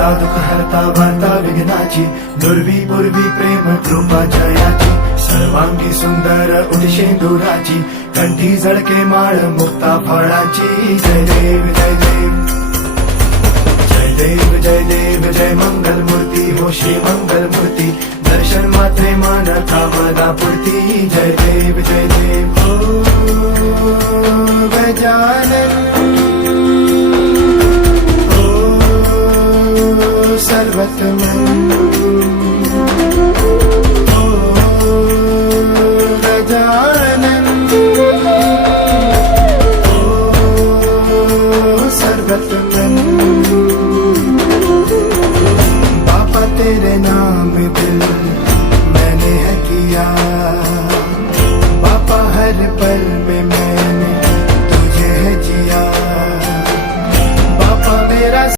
दाता दुःख हरता वार्ता विघ्नाची, दुर्वी पूर्वी प्रेम कृपा जयाची, सर्वांगी सुंदर उदिशेंदुराची, कंठी झळके माळ मुक्ता फळाची. जय देव जय देव जय देव जय देव जय मंगल मूर्ती हो श्री मंगल मूर्ती, दर्शन मात्रे मान कामना पूर्ती. जय देव जय देव ओ गजानन ओ सर्वतमन.